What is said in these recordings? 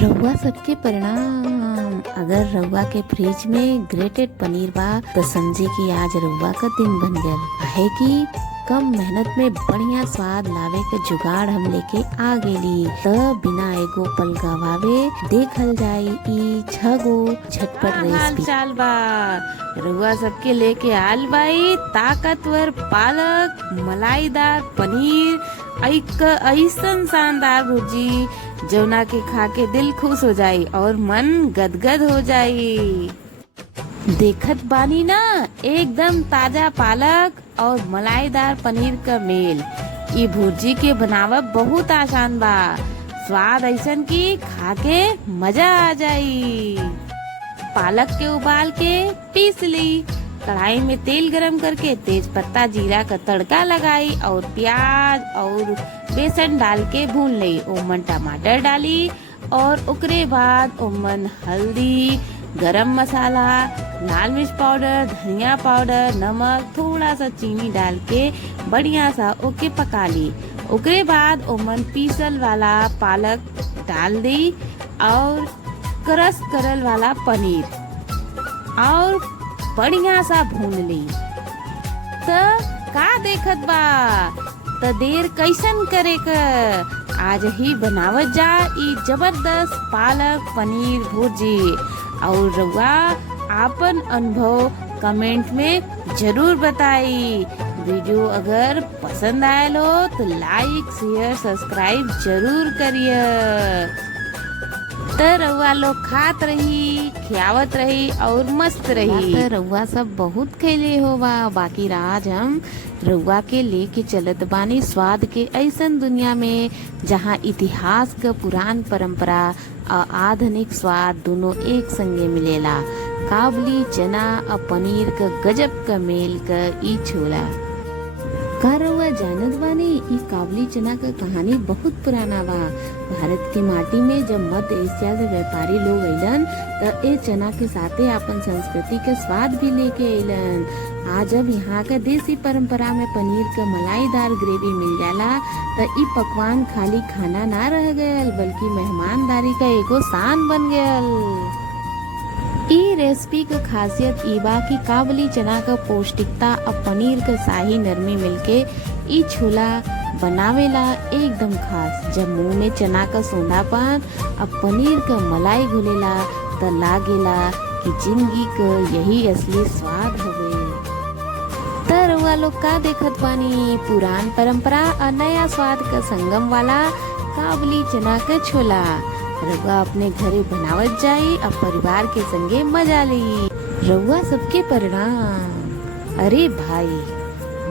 रउआ सबके प्रणाम। अगर रउआ के फ्रिज में ग्रेटेड पनीर बा तो समझे कि आज रउआ का दिन बन गया है कि कम मेहनत में बढ़िया स्वाद लावे के जुगाड़ हम लेके आ गेली। तो बिना एगो पल गवावे देखल जाई ई छगो झटपट रेसिपी। चाल बा रउआ सबके लेके आल बाई ताकतवर पालक मलाईदार पनीर एक ऐसन शानदार भुर्जी जौना के खा के दिल खुश हो जाई और मन गदगद हो जाई। देखत बानी ना एकदम ताजा पालक और मलाईदार पनीर का मेल। ये भुर्जी के बनावट बहुत आसान बा, स्वाद ऐसन की खा के मजा आ जाई। पालक के उबाल के पीस ली, कढ़ाई में तेल गरम करके तेज पत्ता जीरा का तड़का लगाई और प्याज और बेसन डाल के भून ली। ओमन टमाटर डाली और उकरे बाद ओमन हल्दी, गरम मसाला, लाल मिर्च पाउडर, धनिया पाउडर, नमक, थोड़ा सा चीनी डाल के बढ़िया सा ओके पका ली। उकरे बाद ओमन पीसल वाला पालक डाल दी और क्रश करल वाला पनीर और बढ़िया सा भून ली। तो का देखत बा तो देर कैसन करे कर आज ही बनावत जा ई जबरदस्त पालक पनीर भुर्जी। और रउआ आपन अनुभव कमेंट में जरूर बताई। वीडियो अगर पसंद आयल हो तो लाइक शेयर सब्सक्राइब जरूर करिए। तो रउआ लोग खात रही, खियावत रही और मस्त रही। तो रउआ सब बहुत खेले हो बाकी आज हम रउआ के लेके चलत बानी स्वाद के ऐसन दुनिया में जहाँ इतिहास का पुरान परंपरा और आधुनिक स्वाद दोनों एक संगे मिलेला। काबली चना और पनीर का गजब का मेल का ई छोला। का रउआ जानत बानी ई काबली चना का कहानी बहुत पुराना बा। भारत की माटी में जब मध्य एशिया से व्यापारी लोग अइलन तो ए चना के साथे अपन संस्कृति के स्वाद भी लेके अइलन। आज जब यहाँ का देसी परंपरा में पनीर का मलाईदार ग्रेवी मिल जाला तो ई पकवान खाली खाना ना रह गयल बल्कि मेहमानदारी का एगो शान बन गयल। ई रेसिपी का खासियत ई बा कि काबली चना का पौष्टिकता और पनीर का शाही नरमी मिलके ई छोला बनावेला एकदम खास। जब मुंह में चना का सोंधापन और पनीर का मलाई घुलेला तो लागेला कि जिंदगी का यही असली स्वाद हवे। तो रउआ लोग का देखत बानी पुरान परंपरा और नया स्वाद का संगम वाला काबली चना का छोला। रउआ अपने घरे बनावत जाई और परिवार के संगे मजा ली। रउआ सबके प्रणाम। अरे भाई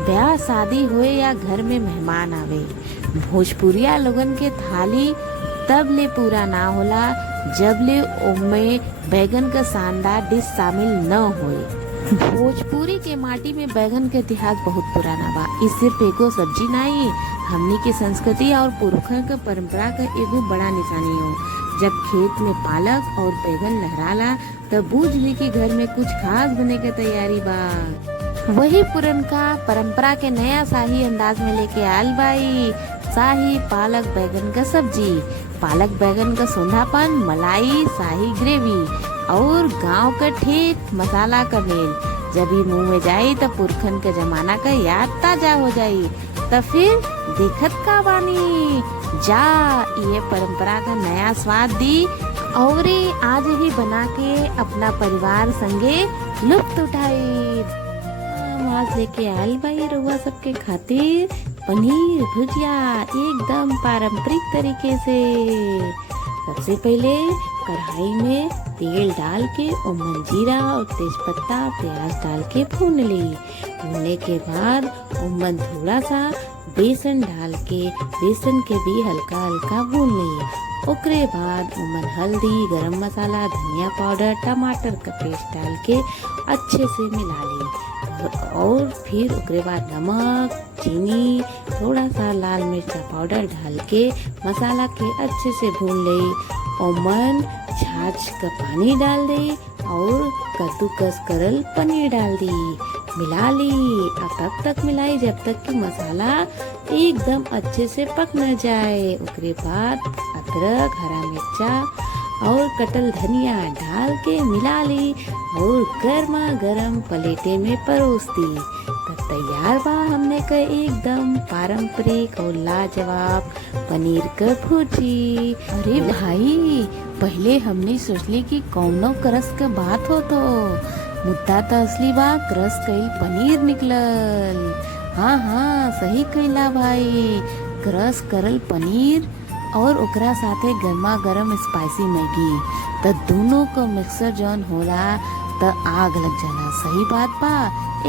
ब्याह शादी होए या घर में मेहमान आवे, भोजपुरिया लोगन के थाली तब ले पूरा ना होला जब ले ओमे बैगन का शानदार डिश शामिल न होए। भोजपुरी के माटी में बैगन का इतिहास बहुत पुराना बा। इस सिर्फ एगो सब्जी नहीं, हमनी के संस्कृति और पुरखा का परंपरा का एगो बड़ा निशानी हो। जब खेत में पालक और बैगन लहराला तब बूझ ली कि घर में कुछ खास बने के तैयारी बा। वही पुरनका परंपरा के नया शाही अंदाज में लेके आल बाई शाही पालक बैगन का सब्जी। पालक बैगन का सोंधापन, मलाई, शाही ग्रेवी और गांव का ठेठ मसाला का मेल जब ये मुंह में जाई तो पुरखन के जमाना का याद ताजा हो जाई। तो फिर देखत का बानी जा ये परंपरा का नया स्वाद दी और आज ही बना के अपना परिवार संगे लुत्फ उठाई। आज लेके आयल बाई रउआ सबके खातिर पनीर भुजिया एकदम पारंपरिक तरीके से। सबसे पहले कढ़ाई में तेल डाल के ओमन जीरा और तेजपत्ता प्याज डाल के भून ली। भूनने के बाद ओमन थोड़ा सा बेसन डाल के बेसन के भी हल्का हल्का भून ली। ओकरे बाद ओमन हल्दी, गरम मसाला, धनिया पाउडर, टमाटर का पेस्ट डाल के अच्छे से मिला ली। और फिर ओकरे बाद नमक, चीनी, थोड़ा सा लाल मिर्च पाउडर डाल के मसाला के अच्छे से भून ले। ओमन छाछ का पानी डाल दे और कद्दूकस करल पनीर डाल दी, मिला ली। अब तब तक मिलाई जब तक कि मसाला एकदम अच्छे से पक न जाए। उसके बाद अदरक, हरा मिर्चा कटल धनिया डाल के मिला ली और गर्मा गर्म प्लेटे में परोस दी। तब तैयार बा हमने का एकदम पारंपरिक और लाजवाब पनीर का भुर्जी। अरे भाई, पहले हमने सोचली कि कौनो क्रस के बात हो तो मुद्दा तो असली बा क्रस कईल पनीर निकलल। हाँ हाँ, सही कहिला भाई, क्रस करल पनीर और ओकरा साथे गर्मा गर्म स्पाइसी मैगी, त दोनों का मिक्सर जौन होला त आग लग जाला। सही बात बा,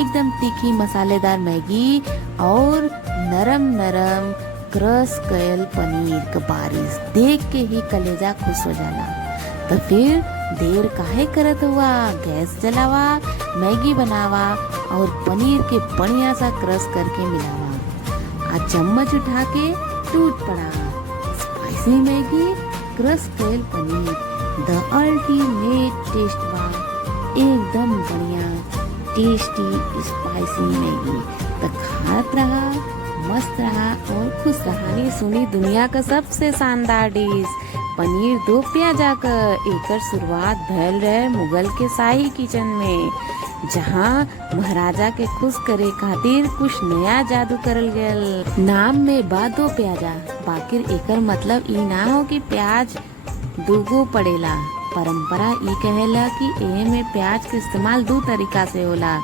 एकदम तीखी मसालेदार मैगी और नरम नरम क्रश कयल पनीर का बारिश देख के ही कलेजा खुश हो जाला। तो फिर देर काहे करत हुआ, गैस जलावा, मैगी बनावा और पनीर के बढ़िया सा क्रश करके मिलावा। आ चम्मच उठा के टूट पड़ा स्पाइसी मैगी, क्रश कयल पनीर, द अल्टीमेट टेस्ट बा, एकदम बढ़िया टेस्टी स्पाइसी मैगी। तो खात रहा, मस्त रहा और खुश रहा। सुनी दुनिया का सबसे शानदार डिश पनीर दो प्याजा का एकर शुरुआत भयल रहे मुगल के शाही किचन में, जहाँ महाराजा के खुश करे खातिर कुछ नया जादू करल गयल। नाम में बा दो प्याजा, बाकिर एकर मतलब ई ना हो कि प्याज दूगो पड़ेला। परंपरा ई कहेला कि एहे में प्याज के इस्तेमाल दो तरीका से होला,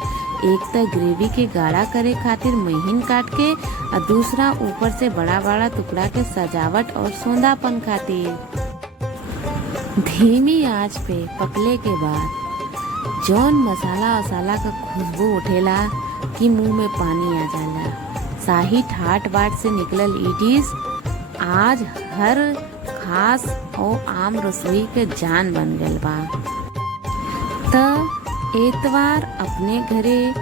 एक तो ग्रेवी के गाढ़ा करे खातिर महीन काट के और दूसरा ऊपर से बड़ा बड़ा टुकड़ा के सजावट और सौंधापन खातिर। धीमी आंच पे पकले के बाद जौन मसाला वसाला का खुशबू उठेला कि मुंह में पानी आ जाला। शाही ठाट बाट से निकलल ई डिश आज हर खास और आम रसोई के जान बन गल बा। त एतवार अपने घरे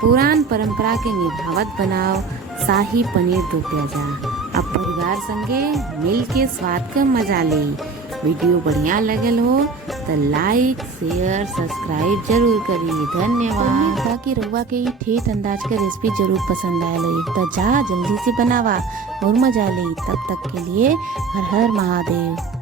पुरान परंपरा के निभावत बनाओ शाही पनीर दो प्याजा, अब परिवार संगे मिल के स्वाद का मजा ले। वीडियो बढ़िया लगल हो तो लाइक शेयर सब्सक्राइब जरूर करी। धन्यवाद। बाकी रउआ के ई ठेठ अंदाज के रेसिपी जरूर पसंद आयल हो तो जा जल्दी से बनावा और मजा ले। तब तक के लिए हर हर महादेव।